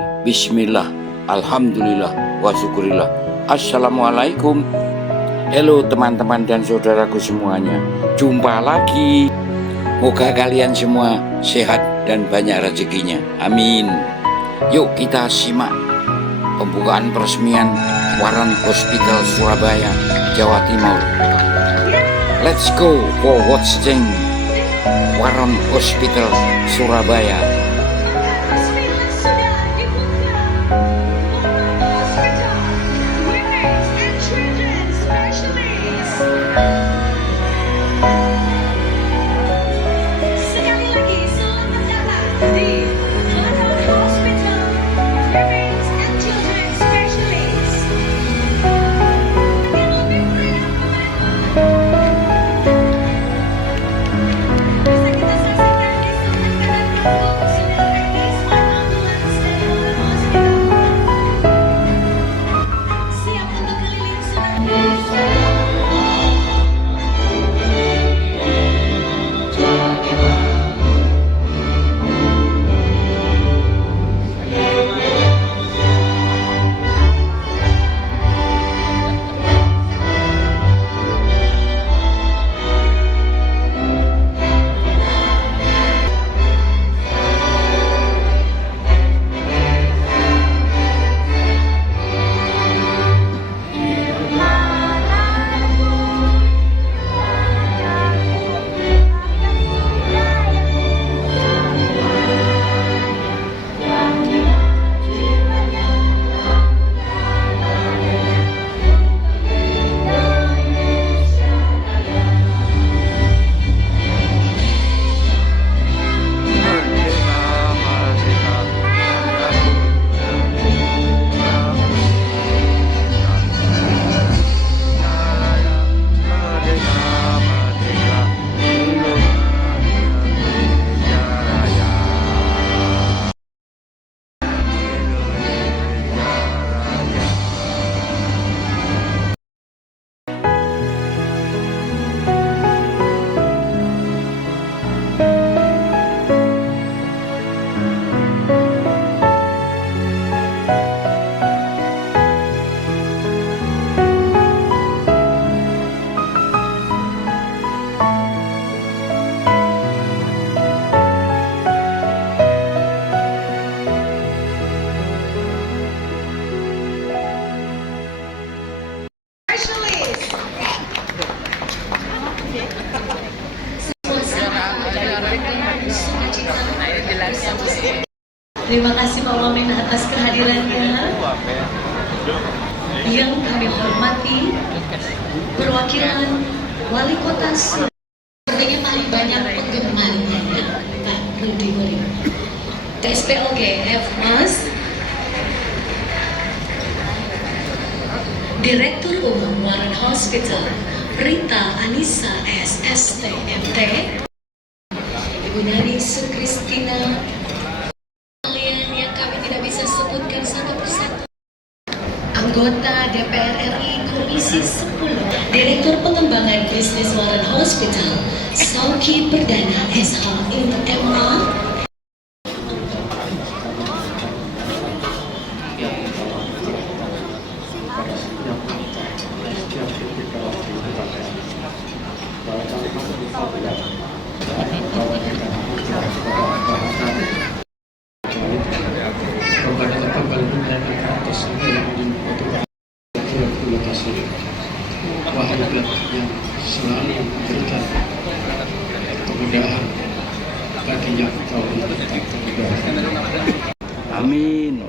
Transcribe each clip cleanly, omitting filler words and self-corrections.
Bismillah, Alhamdulillah, wa syukurillah. Assalamualaikum. Halo teman-teman dan saudaraku semuanya. Jumpa lagi. Moga kalian semua sehat dan banyak rezekinya. Amin. Yuk kita simak pembukaan peresmian Waran Hospital Surabaya, Jawa Timur. Let's go for watching Waran Hospital Surabaya. Terima kasih Pak Wamen atas kehadirannya. Yang kami hormati perwakilan Wali Kota Surabaya. Sepertinya paling banyak penggemarnya ya, Pak Rudi Wuri. KSPOGF Mas, Direktur Umum Waran Hospital Rita Anissa SSTMT, Ibu Nani Sukristina, yang kami tidak bisa sebutkan satu persatu, anggota DPR RI Komisi 10, Direktur Pengembangan Bisnis Waran Hospital Sauki Perdana SH MA, yang selalu memberikan kemudahan bagi yang tahu kemudahan. Amin.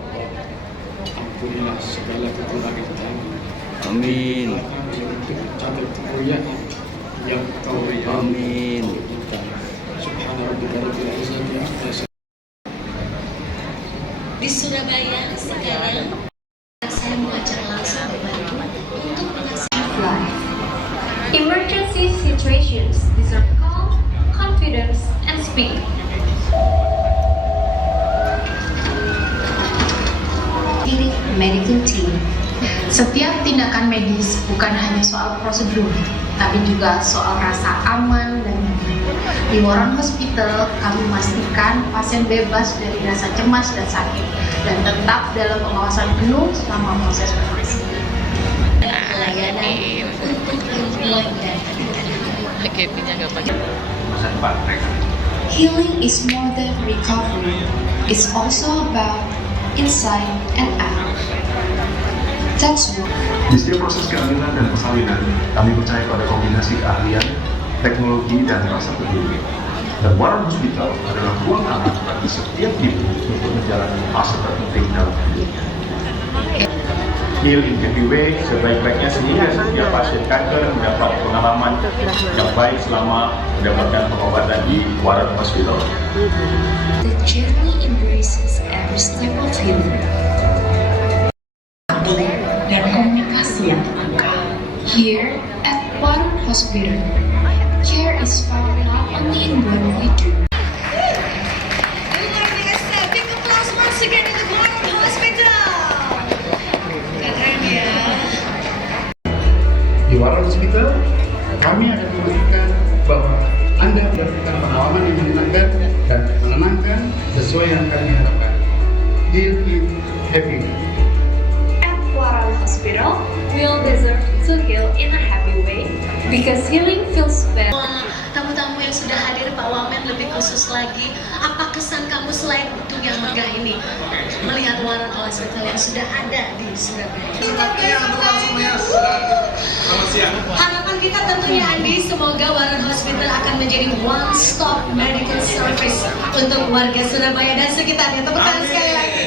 Ampunilah segala kekurangan kami. Amin. Untuk mencapai kemuliaan yang kau beri. Amin. Subhana rabbika rabbil izzati amma yasifun. di Surabaya sekarang saya mau acara langsung membantu untuk melaksanakan Emergency situations deserve calm, confidence, and speed. Medical team. Setiap tindakan medis bukan hanya soal prosedur, tapi juga soal rasa aman dan nyaman. Di Waran Hospital, kami memastikan pasien bebas dari rasa cemas dan sakit. dan tetap dalam pengawasan penuh selama proses operasi. Pelayanan untuk ilmuwan dan Healing is more than recovery. It's also about inside and out. That's what. Di setiap proses kehamilan dan persalinan, kami percaya pada kombinasi keahlian, teknologi, dan rasa peduli. Dan Warren Hospital adalah ruang aman bagi setiap ibu untuk menjalani fase terpenting dalam hidupnya. Heal in every way, sebaik-baiknya sehingga setiap pasien kanker mendapat pengalaman yang baik selama mendapatkan pengobatan di Warren Hospital. The journey embraces every step of healing. Dan komunikasi yang terbuka. Here at Warren Hospital, care is found not only in what we do. Luar biasa, big applause once again untuk Warren Hospital. Keren ya. Di Warren Hospital, kami akan memastikan bahwa Anda mendapatkan pengalaman yang menyenangkan dan menenangkan sesuai yang kami harapkan. Heal in happy. At Warren Hospital, we all deserve to heal in a happy way because healing feels better. Tamu-tamu yang sudah hadir, Pak Wamen, lebih khusus lagi, apa kesan kamu selain gedung yang megah ini melihat Warren Hospital yang sudah ada di Surabaya? Harapan kita tentunya, Andi, semoga Warren Hospital akan menjadi one stop medical service untuk warga Surabaya dan sekitarnya. Tepuk tangan sekali lagi.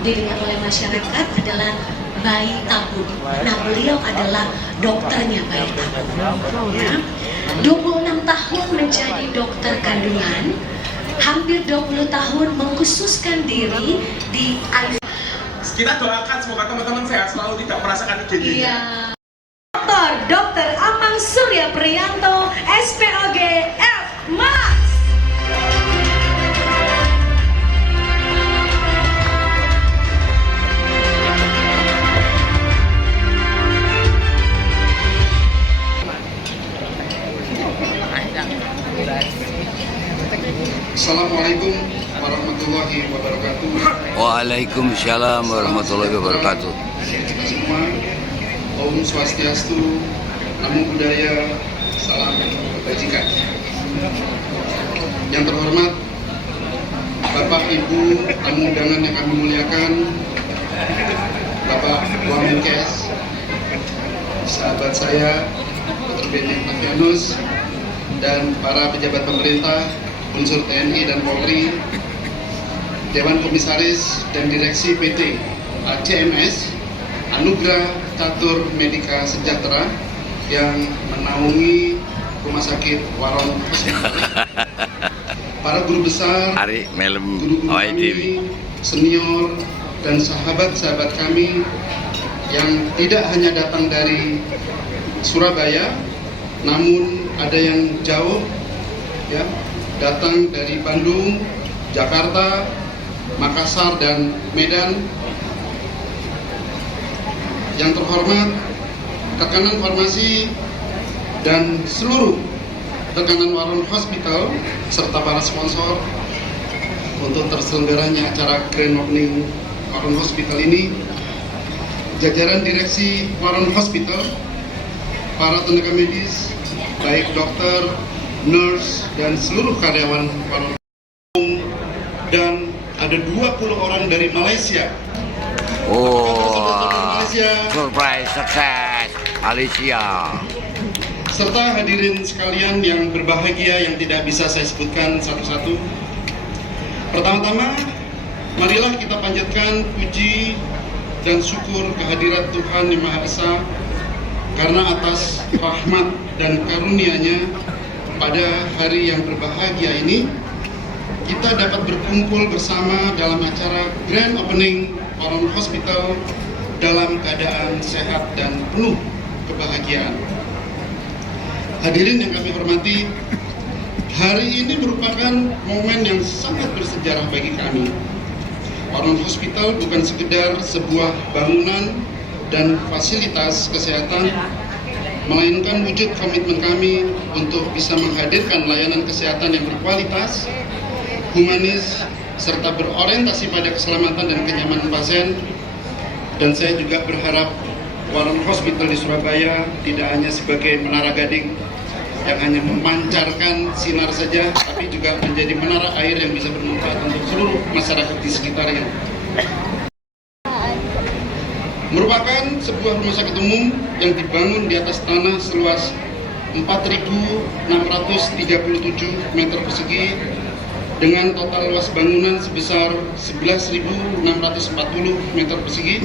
Dilihat oleh masyarakat adalah bayi tabung. Nah, beliau adalah dokternya bayi tabung. Ya. 26 tahun menjadi dokter kandungan, hampir 20 tahun mengkhususkan diri di Kita doakan semoga teman-teman sehat selalu, tidak merasakan IGD. Iya. Dr. Amang Surya Priyanto, SPOG F Max. Assalamualaikum warahmatullahi wabarakatuh. Waalaikumsalam warahmatullahi wabarakatuh. Kita semua, Om Swastiastu, Namo Buddhaya, Salam Kebajikan. Yang terhormat Bapak Ibu tamu undangan yang kami muliakan, Bapak Wamenkes, sahabat saya Dr. Benny Avianus, dan para pejabat pemerintah, unsur TNI dan Polri, Dewan Komisaris dan Direksi PT CMS, Anugerah Catur Medika Sejahtera yang menaungi Rumah Sakit Warren Hospital, para guru besar, guru-guru kami, senior, dan sahabat-sahabat kami yang tidak hanya datang dari Surabaya, namun ada yang jauh, ya, datang dari Bandung, Jakarta, Makassar, dan Medan. Yang terhormat Tekanan Farmasi dan seluruh Tekanan Warren Hospital serta para sponsor untuk terselenggaranya acara Grand Opening Warren Hospital ini, jajaran direksi Warren Hospital, para tenaga medis, baik dokter, nurse, dan seluruh karyawan Warren, dan ada 20 orang dari Malaysia. Surprise sukses Malaysia. Serta hadirin sekalian yang berbahagia yang tidak bisa saya sebutkan satu-satu. Pertama-tama, marilah kita panjatkan puji dan syukur kehadirat Tuhan Yang Maha Esa, karena atas rahmat dan karunia-Nya pada hari yang berbahagia ini kita dapat berkumpul bersama dalam acara Grand Opening Warren Hospital dalam keadaan sehat dan penuh kebahagiaan. Hadirin yang kami hormati, hari ini merupakan momen yang sangat bersejarah bagi kami. Warren Hospital bukan sekedar sebuah bangunan dan fasilitas kesehatan, melainkan wujud komitmen kami untuk bisa menghadirkan layanan kesehatan yang berkualitas, humanis, serta berorientasi pada keselamatan dan kenyamanan pasien. Dan saya juga berharap Waran Hospital di Surabaya tidak hanya sebagai menara gading yang hanya memancarkan sinar saja, tapi juga menjadi menara air yang bisa bermanfaat untuk seluruh masyarakat di sekitarnya. Merupakan sebuah rumah sakit umum yang dibangun di atas tanah seluas 4.637 meter persegi dengan total luas bangunan sebesar 11.640 meter persegi.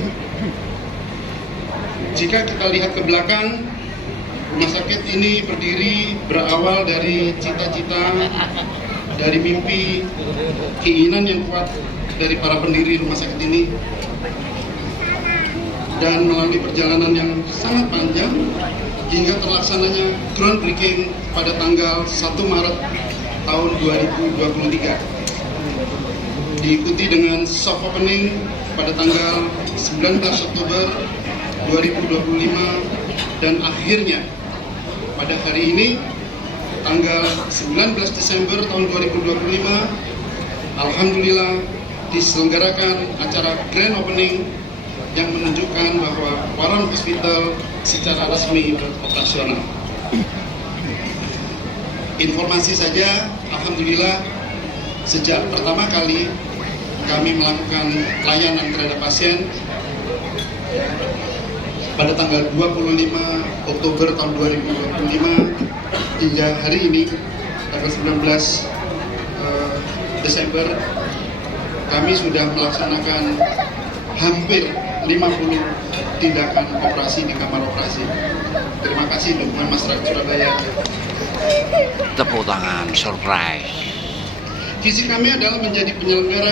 Jika kita lihat ke belakang, rumah sakit ini berdiri berawal dari cita-cita, dari mimpi, keinginan yang kuat dari para pendiri rumah sakit ini. Dan melalui perjalanan yang sangat panjang hingga terlaksananya groundbreaking pada tanggal 1 Maret tahun 2023. Diikuti dengan soft opening pada tanggal 19 Oktober 2025 dan akhirnya pada hari ini tanggal 19 Desember tahun 2025 alhamdulillah diselenggarakan acara grand opening yang menunjukkan bahwa Waran Hospital secara resmi beroperasional. Informasi saja, alhamdulillah sejak pertama kali kami melakukan pelayanan terhadap pasien pada tanggal 25 Oktober tahun 2025 hingga hari ini tanggal 19 Desember kami sudah melaksanakan hampir 50 tindakan operasi di kamar operasi. Terima kasih dukungan masyarakat Surabaya. Tepuk tangan, surprise. Visi kami adalah menjadi penyelenggara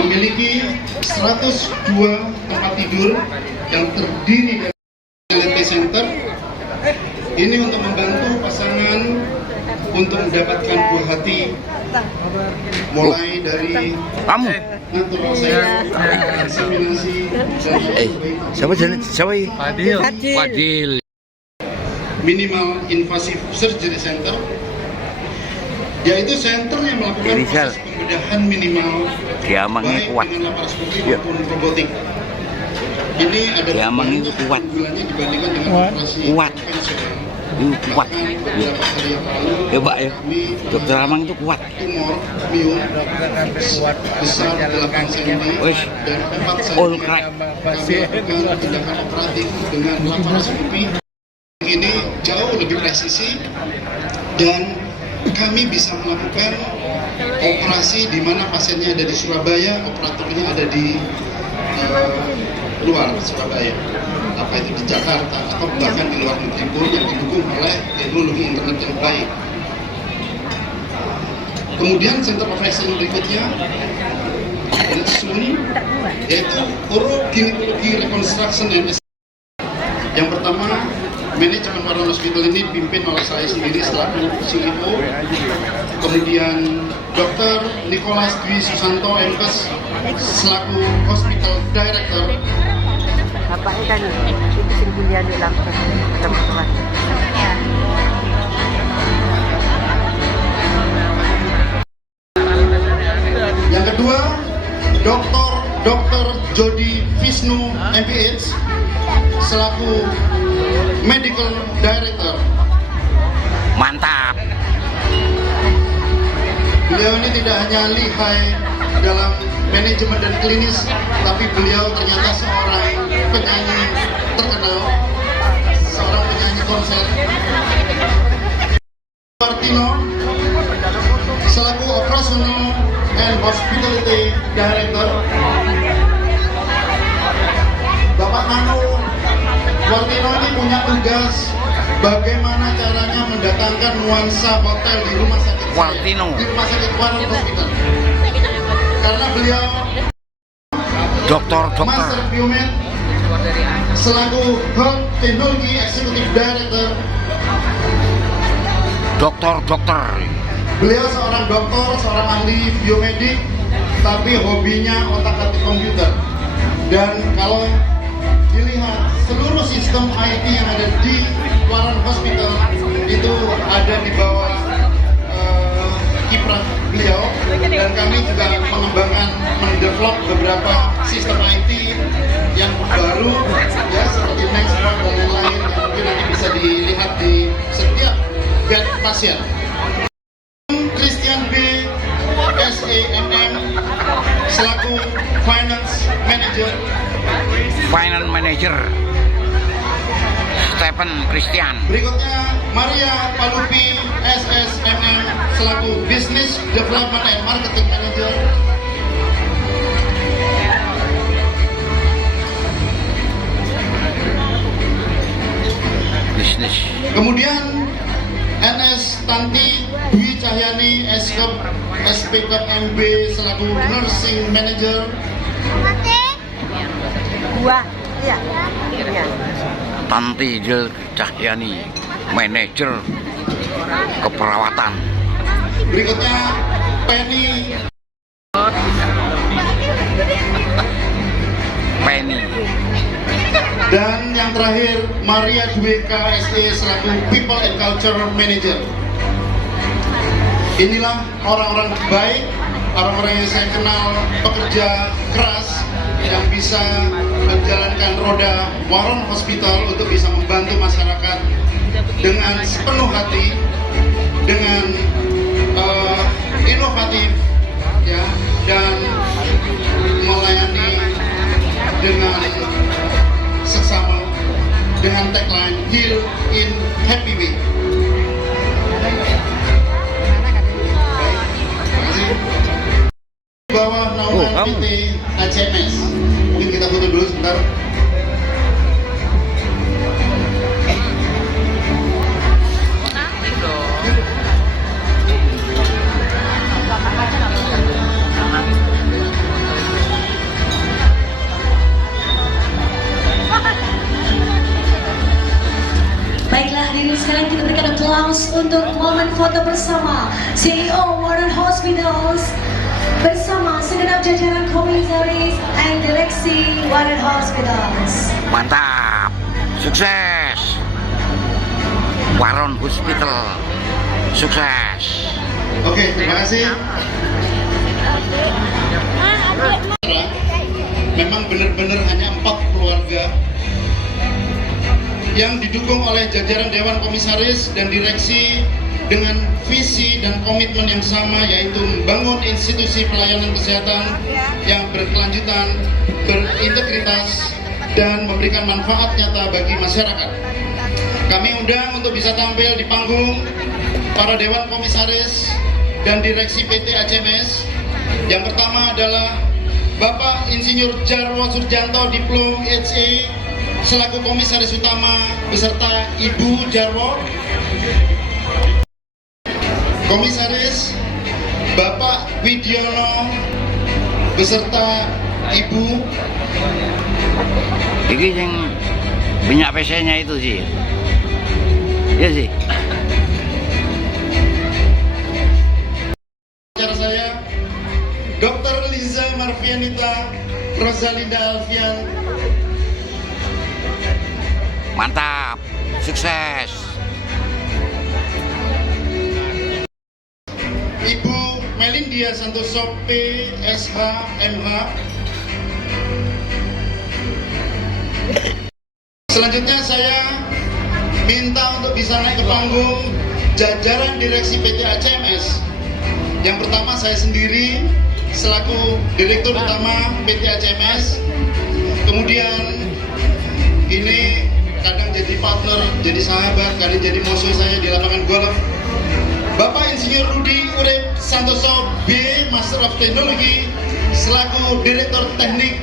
memiliki 102 tempat tidur yang terdiri dari LT Center. Ini untuk membantu pasangan untuk mendapatkan buah hati, mulai dari natural sex, inseminasi, dan Fadil. minimal invasive surgery center, yaitu center yang melakukan proses pembedahan minimal baik dengan laparoskopi maupun robotik. Ini ada keunggulannya dibandingkan dengan operasi konvensional. Kuat. Beberapa hari yang lalu, Coba ya. Dokter Amang itu kuat. tumor miom besar 8 cm dan 4 cm. Kami lakukan tindakan operatif dengan laparoskopi. Ini jauh lebih presisi dan kami bisa melakukan operasi di mana pasiennya ada di Surabaya, operatornya ada di luar Surabaya, apa itu di Jakarta atau bahkan di luar negeri pun, yang didukung oleh teknologi internet yang baik. Kemudian center of excellence berikutnya yaitu Urogynecology Reconstruction and yang pertama, manajemen Waran Hospital ini dipimpin oleh saya sendiri selaku CEO. Kemudian Dr. Nicholas Dwi Susanto MPes selaku Hospital Director. Bapaknya tadi itu kuliah di Lampung teman-teman. Yang kedua, Dr. Jody Visnu MPH selaku Medical Director. Mantap. Beliau ini tidak hanya lihai dalam manajemen dan klinis, tapi beliau ternyata seorang penyanyi terkenal, seorang penyanyi konser. Martino selaku Operational and Hospitality Director. Bapak Nano Martino ini punya tugas bagaimana caranya mendatangkan nuansa hotel di rumah sakit Martino. Di rumah sakit Waran Hospital. Karena beliau Dokter. Master Biomed selaku Health Technology Executive Director. Dokter. Beliau seorang dokter, seorang ahli biomedik, tapi hobinya otak-atik komputer. Dan kalau dilihat seluruh sistem IT yang ada di Waran Hospital itu ada di bawah kiprah beliau, dan kami juga mengembangkan, mendevelop beberapa sistem IT yang baru, ya seperti Nextwork dan lain-lain yang mungkin nanti bisa dilihat di setiap bed pasien. Christian B. SAMM selaku Finance Manager. Finance Manager Stephen Christian. Berikutnya Maria Palupi SSMM selaku Business Development and Marketing Manager. Business. Kemudian NS Tanti Dwi Cahyani SPK MB selaku Nursing Manager. Iya. Tanti Dwi Cahyani, manajer keperawatan. Berikutnya Penny dan yang terakhir Maria Dwi KSE selaku People and Culture Manager. Inilah orang-orang baik, orang-orang yang saya kenal, pekerja keras yang bisa menjalankan roda Waron Hospital untuk bisa membantu masyarakat dengan sepenuh hati, dengan inovatif, ya, dan melayani dengan seksama dengan tagline Heal in Happy Way. Bawah naungan PT ACMS. Mungkin kita foto dulu sebentar. Baiklah hadirin sekalian, kita berikan aplaus untuk momen foto bersama CEO Waron Hospitals bersama segenap jajaran komisaris dan direksi Waron Hospitals. Mantap, sukses. Waron Hospital, sukses. Oke, terima kasih. Memang benar-benar hanya 4 keluarga yang didukung oleh jajaran Dewan Komisaris dan Direksi dengan visi dan komitmen yang sama, yaitu membangun institusi pelayanan kesehatan yang berkelanjutan, berintegritas, dan memberikan manfaat nyata bagi masyarakat. Kami undang untuk bisa tampil di panggung para Dewan Komisaris dan Direksi PT ACMS. Yang pertama adalah Bapak Insinyur Jarwo Surjanto, Diplom HE, selaku Komisaris Utama beserta Ibu Jarwo. Komisaris Bapak Widiono beserta Ibu. Ini yang minyak PC-nya itu sih. Iya sih. Acara saya Dr. Liza Marfianita Rosalinda Alfian. Mantap, sukses. Ibu Melindia Santoso PSH MH. Selanjutnya saya minta untuk bisa naik ke panggung jajaran direksi PT ACMS. Yang pertama saya sendiri selaku Direktur Utama PT ACMS. Kemudian ini kadang jadi partner, jadi sahabat, kadang jadi musuh saya di lapangan golf. Bapak Insinyur Rudi Urip Santoso B, Master of Technology, selaku Direktur Teknik.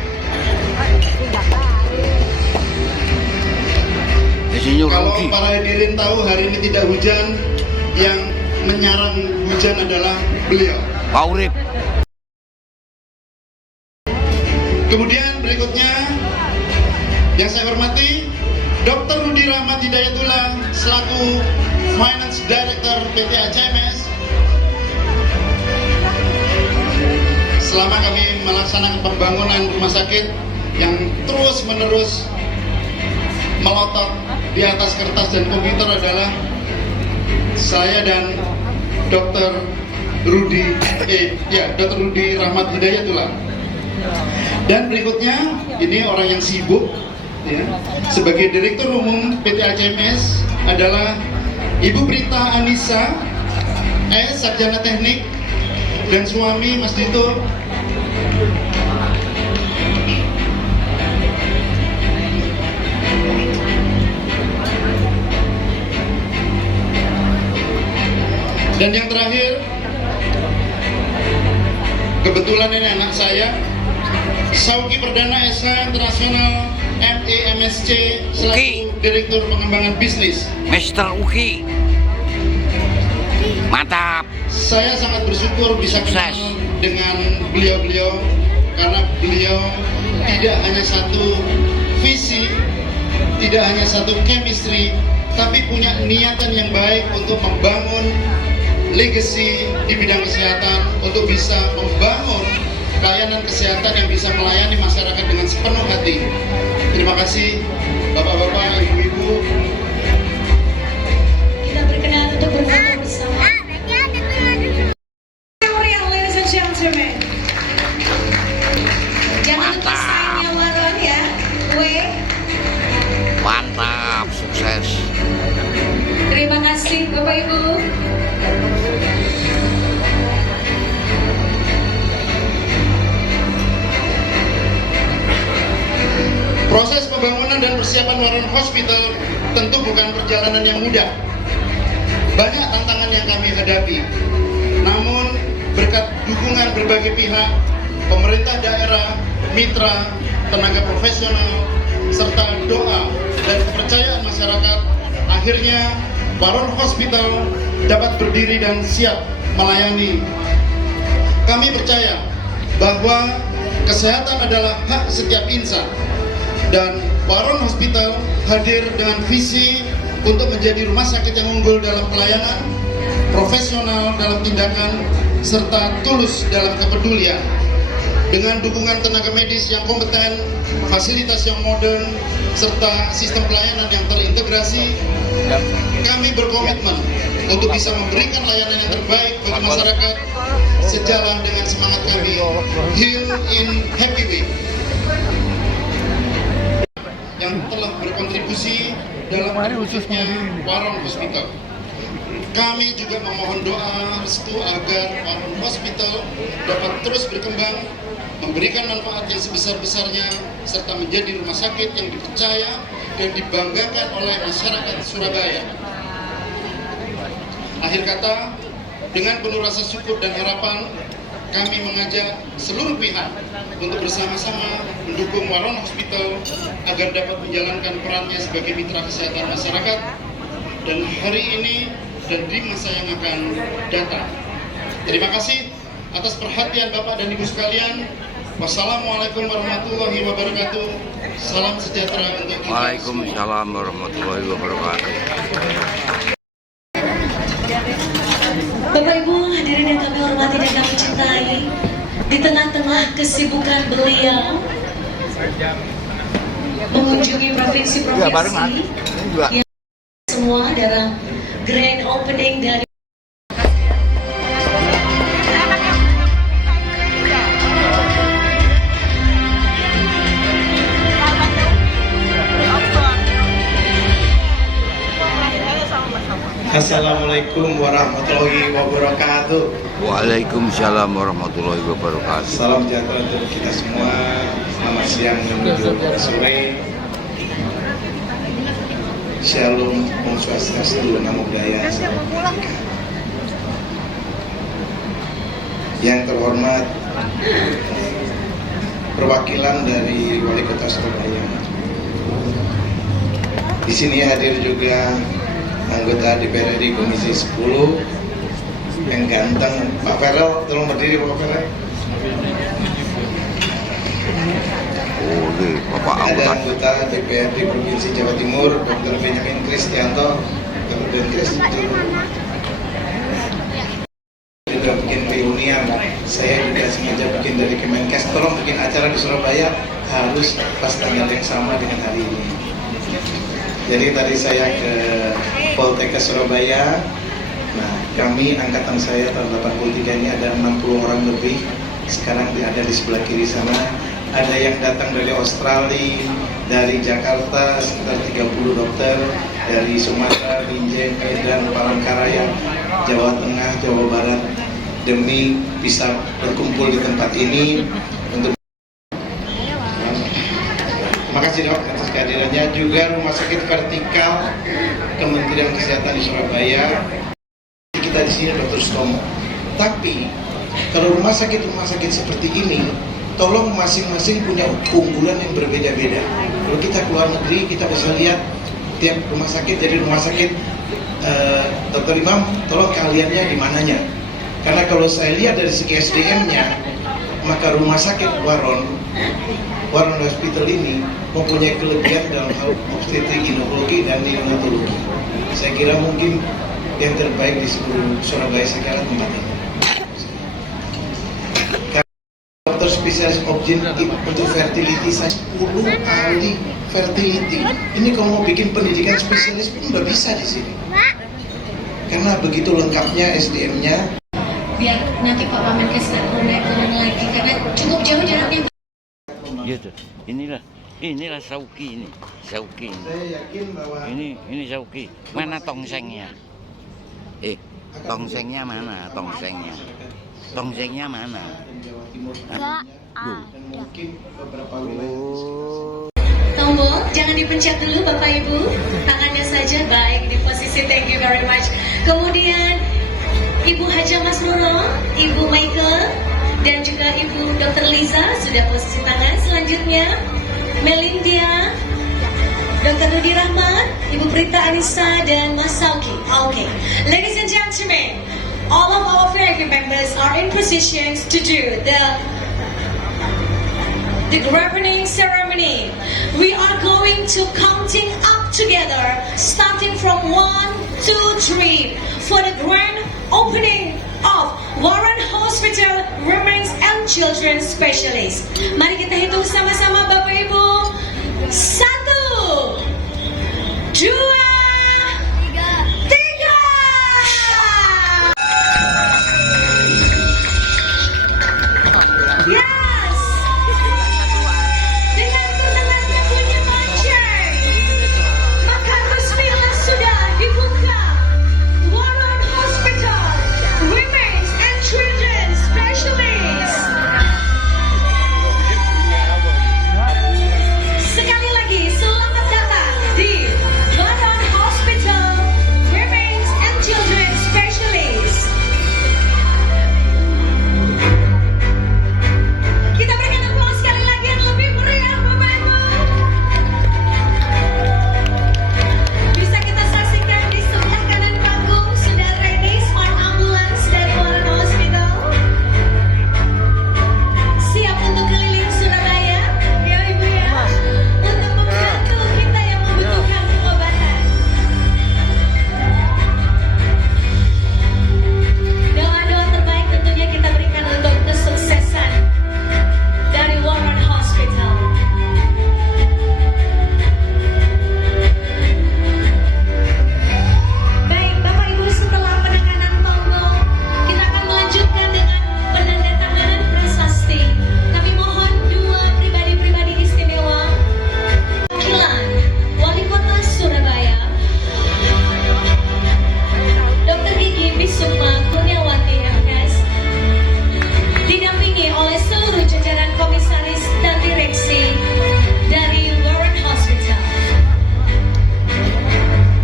Kalau para hadirin tahu hari ini tidak hujan, yang menyarang hujan adalah beliau, Pak Urip. Kemudian berikutnya yang saya hormati Dr. Rudi Rahmat Hidayatullah selaku Finance Director PT ACMS. Selama kami melaksanakan pembangunan rumah sakit yang terus-menerus melotot di atas kertas dan komputer adalah saya dan Dr. Dr. Rudi Rahmat Hidayatullah. Dan berikutnya ini orang yang sibuk ya, sebagai Direktur Umum PT ACMS adalah Ibu Prita Anissa Sarjana Teknik dan suami Mas Dito. Dan yang terakhir, kebetulan ini anak saya, Sauki Perdana SH Internasional ME/MSc selaku Direktur Pengembangan Bisnis. Mr. Uki. Mantap. Saya sangat bersyukur bisa kenal dengan beliau-beliau karena beliau tidak hanya satu visi, tidak hanya satu chemistry, tapi punya niatan yang baik untuk membangun legacy di bidang kesehatan, untuk bisa membangun layanan kesehatan yang bisa melayani masyarakat dengan sepenuh hati. Terima kasih Bapak-bapak, Ibu-ibu. Kita berkenan untuk berfoto bersama. Ladies and gentlemen. Jangan lupa sign-nya Waron ya. Mantap, sukses. Terima kasih Bapak Ibu. Proses pembangunan dan persiapan Waron Hospital tentu bukan perjalanan yang mudah. Banyak tantangan yang kami hadapi. Namun berkat dukungan berbagai pihak, pemerintah daerah, mitra, tenaga profesional, serta doa dan kepercayaan masyarakat, akhirnya Waron Hospital dapat berdiri dan siap melayani. Kami percaya bahwa kesehatan adalah hak setiap insan. Dan Waron Hospital hadir dengan visi untuk menjadi rumah sakit yang unggul dalam pelayanan, profesional dalam tindakan, serta tulus dalam kepedulian. Dengan dukungan tenaga medis yang kompeten, fasilitas yang modern, serta sistem pelayanan yang terintegrasi, kami berkomitmen untuk bisa memberikan layanan yang terbaik bagi masyarakat sejalan dengan semangat kami Heal in Happy Way yang telah berkontribusi dalam terwujudnya Waron Hospital. Kami juga memohon doa restu agar Waron Hospital dapat terus berkembang, memberikan manfaat yang sebesar-besarnya, serta menjadi rumah sakit yang dipercaya dan dibanggakan oleh masyarakat Surabaya. Akhir kata, dengan penuh rasa syukur dan harapan, kami mengajak seluruh pihak untuk bersama-sama mendukung Waron Hospital agar dapat menjalankan perannya sebagai mitra kesehatan masyarakat dan hari ini dan di masa yang akan datang. Terima kasih atas perhatian Bapak dan Ibu sekalian. Wassalamualaikum warahmatullahi wabarakatuh. Salam sejahtera untuk kita. Waalaikumsalam warahmatullahi wabarakatuh. Bapak Ibu hadirin yang kami hormati dan kami cintai, di tengah-tengah kesibukan beliau mengunjungi provinsi-provinsi yang semua dalam grand opening dari Assalamualaikum warahmatullahi wabarakatuh. Waalaikumsalam warahmatullahi wabarakatuh. Salam sejahtera untuk kita semua. Selamat siang menuju sore. Shalom, Om Swastiastu, Namo Buddhaya, Salam Kebajikan. Yang terhormat perwakilan dari Wali Kota Surabaya. Di sini hadir juga anggota DPRD Komisi 10 yang ganteng, Pak Ferel, tolong berdiri Pak Ferel. Ada anggota DPRD Provinsi Jawa Timur, Dr. Benyamin Kristianto. Dr. Ben Kris juga bikin reunian. Saya juga sengaja bikin dari Kemenkes. Tolong bikin acara di Surabaya harus pas tanggal yang sama dengan hari ini. Jadi tadi saya ke Poltekkes Surabaya. Nah, kami, angkatan saya tahun 83 ini ada 60 orang lebih. Sekarang ada di sebelah kiri sana. Ada yang datang dari Australia, dari Jakarta sekitar 30 dokter, dari Sumatera, Binjai, Medan, Palangkaraya, Jawa Tengah, Jawa Barat, demi bisa berkumpul di tempat ini untuk. Makasih dok atas kehadirannya. Juga Rumah Sakit Vertikal Kementerian Kesehatan di Surabaya. Kita di sini Dr. Sutomo. Tapi kalau rumah sakit seperti ini, tolong masing-masing punya keunggulan yang berbeda-beda. Kalau kita keluar negeri, kita bisa lihat tiap rumah sakit. Jadi rumah sakit Dr. Imam, tolong keahliannya di mananya. Karena kalau saya lihat dari segi SDM-nya, maka rumah sakit Waron Hospital ini mempunyai kelebihan dalam hal obstetrik, ginekologi, dan neonatologi. Saya kira mungkin yang terbaik di seluruh Surabaya sekarang tempat ini. Dokter spesialis obgyn untuk fertility, saya 10 ahli fertility. Ini kalau mau bikin pendidikan spesialis pun udah bisa di sini. Karena begitu lengkapnya SDM-nya. Biar nanti Pak Wamenkes nggak turun lagi karena cukup jauh jaraknya. Gitu. Inilah Sauki ini. Sauki ini. Saya yakin bahwa ini Sauki. Mana tongsengnya? Tongsengnya mana? Tongsengnya. Tongsengnya mana? dan mungkin beberapa wilayah. Tombol jangan dipencet dulu Bapak Ibu, tangannya saja. Baik, di posisi, thank you very much. Kemudian Ibu Haja Mas Nurul, Ibu Michael, dan juga Ibu Dr. Liza sudah posisi tangan. Selanjutnya Melindia, Dr. Rudi Rahmat, Ibu Prita Anissa, dan Mas Sauki. Okay, ladies and gentlemen, all of our VIP members are in positions to do the opening ceremony. We are going to counting up together, starting from 1, 2, 3 for the grand opening of Warren Hospital Women's and Children's Specialist. Mari kita hitung sama-sama Bapak Ibu. 1, 2, 3. Yes. Dengan terdengarnya bunyi lonceng, maka resmilah sudah dibuka Warren Hospital Women's and Children's Specialist. Sekali lagi, selamat datang di Warren Hospital Women's and Children's Specialist. Kita berikan aplaus sekali lagi yang lebih meriah Bapak Ibu. Bisa kita saksikan di sebelah kanan panggung sudah ready smart ambulance dari Warren Hospital. Siap untuk keliling Surabaya, ya Ibu ya, untuk membantu kita yang membutuhkan pengobatan. Doa-doa terbaik tentunya kita berikan untuk kesuksesan dari Warren Hospital. Baik, Bapak Ibu, setelah penekanan tombol, kita akan melanjutkan dengan penandatanganan prasasti. Kami mohon 2 pribadi-pribadi istimewa, wakilan Wali Kota Surabaya, Dr. Gigi Bisukma Kurniawati MS, didampingi oleh seluruh jajaran komisaris dan direksi dari Warren Hospital.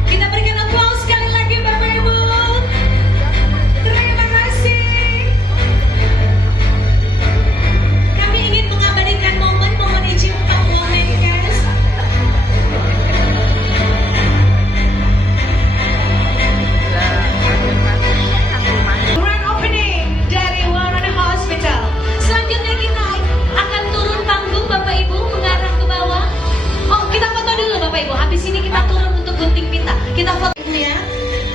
Kita berikan aplaus sekali lagi Bapak Ibu. Terima kasih. Kami ingin mengabadikan momen, mohon izin Pak Wamenkes. Grand opening dari Warren Hospital. Selanjutnya kita akan turun panggung Bapak Ibu mengarah ke bawah. Oh, kita foto dulu Bapak Ibu. Habis ini kita turun untuk gunting pita. Kita foto dulu ya.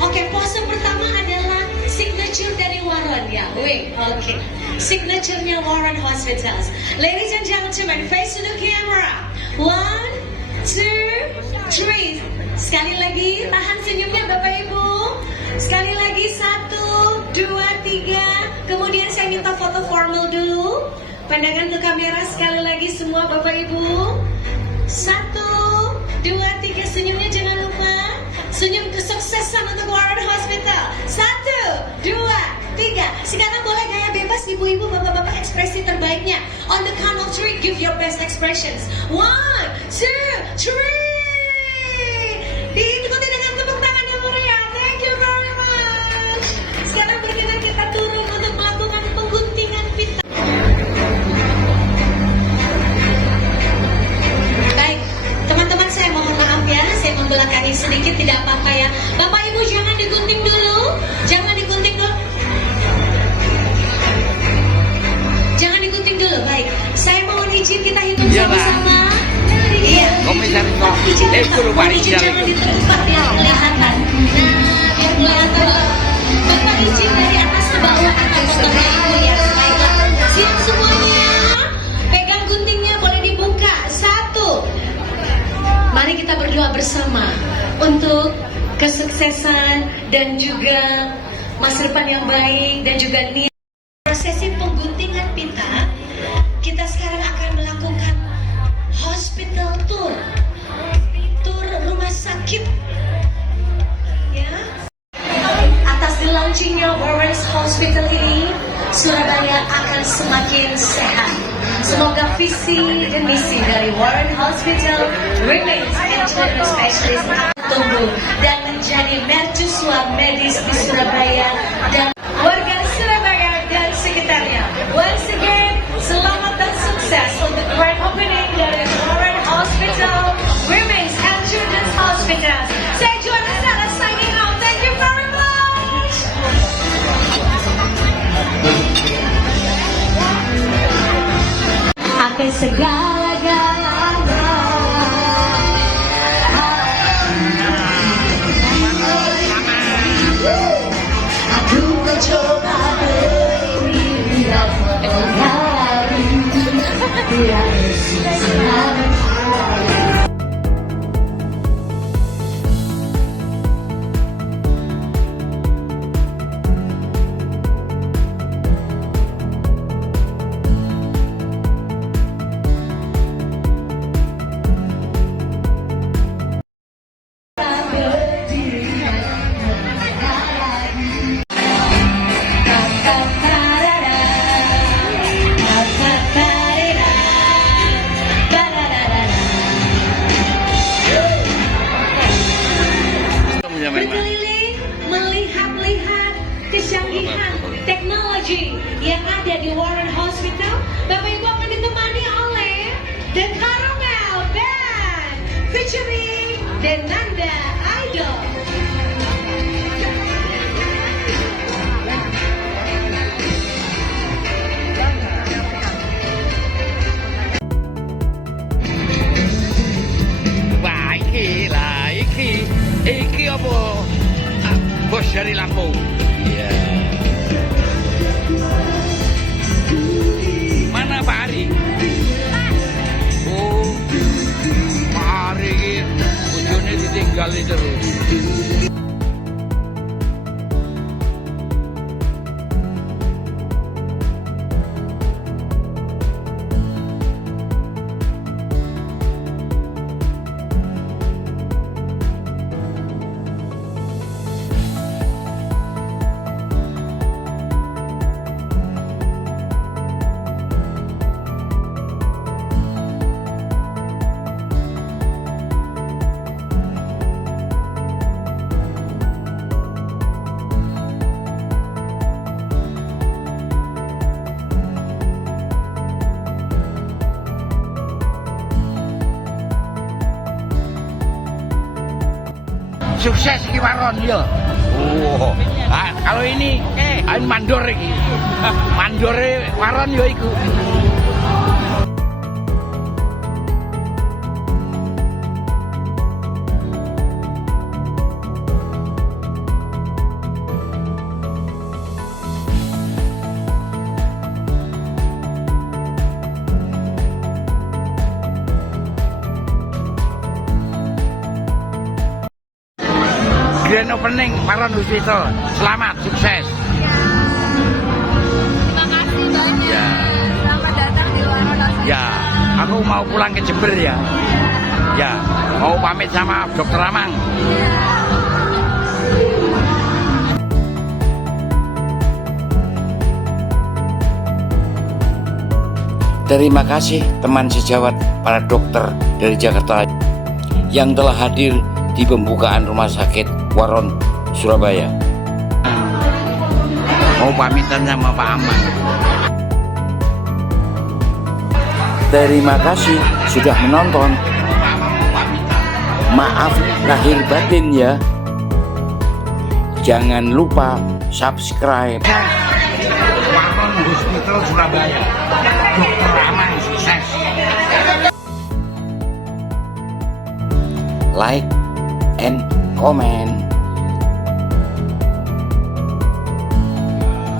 Oke, pose pertama adalah signature dari Warren ya. Wait, oke. Signaturenya Warren Hospitals. Ladies and gentlemen, face to the camera. 1, 2, 3. Sekali lagi, tahan senyumnya Bapak Ibu. Sekali lagi, 1, 2, 3. Kemudian saya minta foto formal dulu. Pandangan ke kamera sekali lagi semua Bapak Ibu. 1, 2, 3. Senyumnya jangan lupa. Senyum kesuksesan untuk Warren Hospital. 1, 2, 3. Sekarang boleh gaya bebas ibu-ibu, bapak-bapak, ekspresi terbaiknya. On the count of 3, give your best expressions. 1, 2, 3. Diikuti dengan tepuk tangan yang meriah. Thank you very much. Sekarang berkenan kita turun untuk melakukan pengguntingan pita. Baik, teman-teman saya mohon maaf ya, saya membelakangi sedikit, tidak apa-apa ya. Bapak Ibu jangan digunting dulu, jangan digunting dulu. Jangan digunting dulu, baik. Saya mohon izin kita hitung sama-sama. Iya. Komisaris kok. Lupa izin. Jangan di tempat yang kelihatan. Nah, biar kelihatan. Bapak izin dari atas ke bawah atau motornya Ibu ya. Baiklah. Siap semuanya. Pegang guntingnya boleh dibuka. 1. Mari kita berdoa bersama untuk kesuksesan dan juga masa depan yang baik dan juga niat. Prosesi pengguntingan pita, kita sekarang akan melakukan hospital tour, tour rumah sakit, ya. Atas the launchingnya Warren Hospital ini, Surabaya akan semakin sehat. Semoga visi dan misi dari Warren Hospital Women's and Children's Specialist akan tumbuh dan menjadi mercusuar medis di Surabaya dan warga Surabaya dan sekitarnya. Once again, selamat dan sukses untuk grand opening dari Warren Hospital Women's and Children's Hospital. Saya Juana Sarah signing out. Thank you very much. Akan segala-galanya. Aku mencoba berdiri dan menghargai tiada sia-sia. Berkeliling melihat-lihat kecanggihan teknologi yang ada di Warren Hospital. Bapak Ibu akan ditemani oleh The Caramel Band featuring Denanda Idol. Wah, iki apa? Bos dari Lampung. Iya. Mana Pak Ari? Oh, Pak Ari iki bojone ditinggali terus. Sukses iki Waron ya. Oh. Kalau ini mandor iki. Mandore Waron ya iku. Grand opening Warren Hospital. Selamat, sukses. mau pulang ke Jember ya. Ya, mau pamit sama Dokter Amang. Terima kasih teman sejawat para dokter dari Jakarta yang telah hadir di pembukaan Rumah Sakit Waron, Surabaya. Mau pamitan sama Pak Amang. Terima kasih sudah menonton. Maaf lahir batin ya. Jangan lupa subscribe. Waron Hospital Surabaya. Dokter Amang sukses. Like and comment.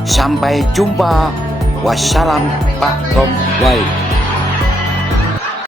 Sampai jumpa. Wassalam Pak Tom Wai.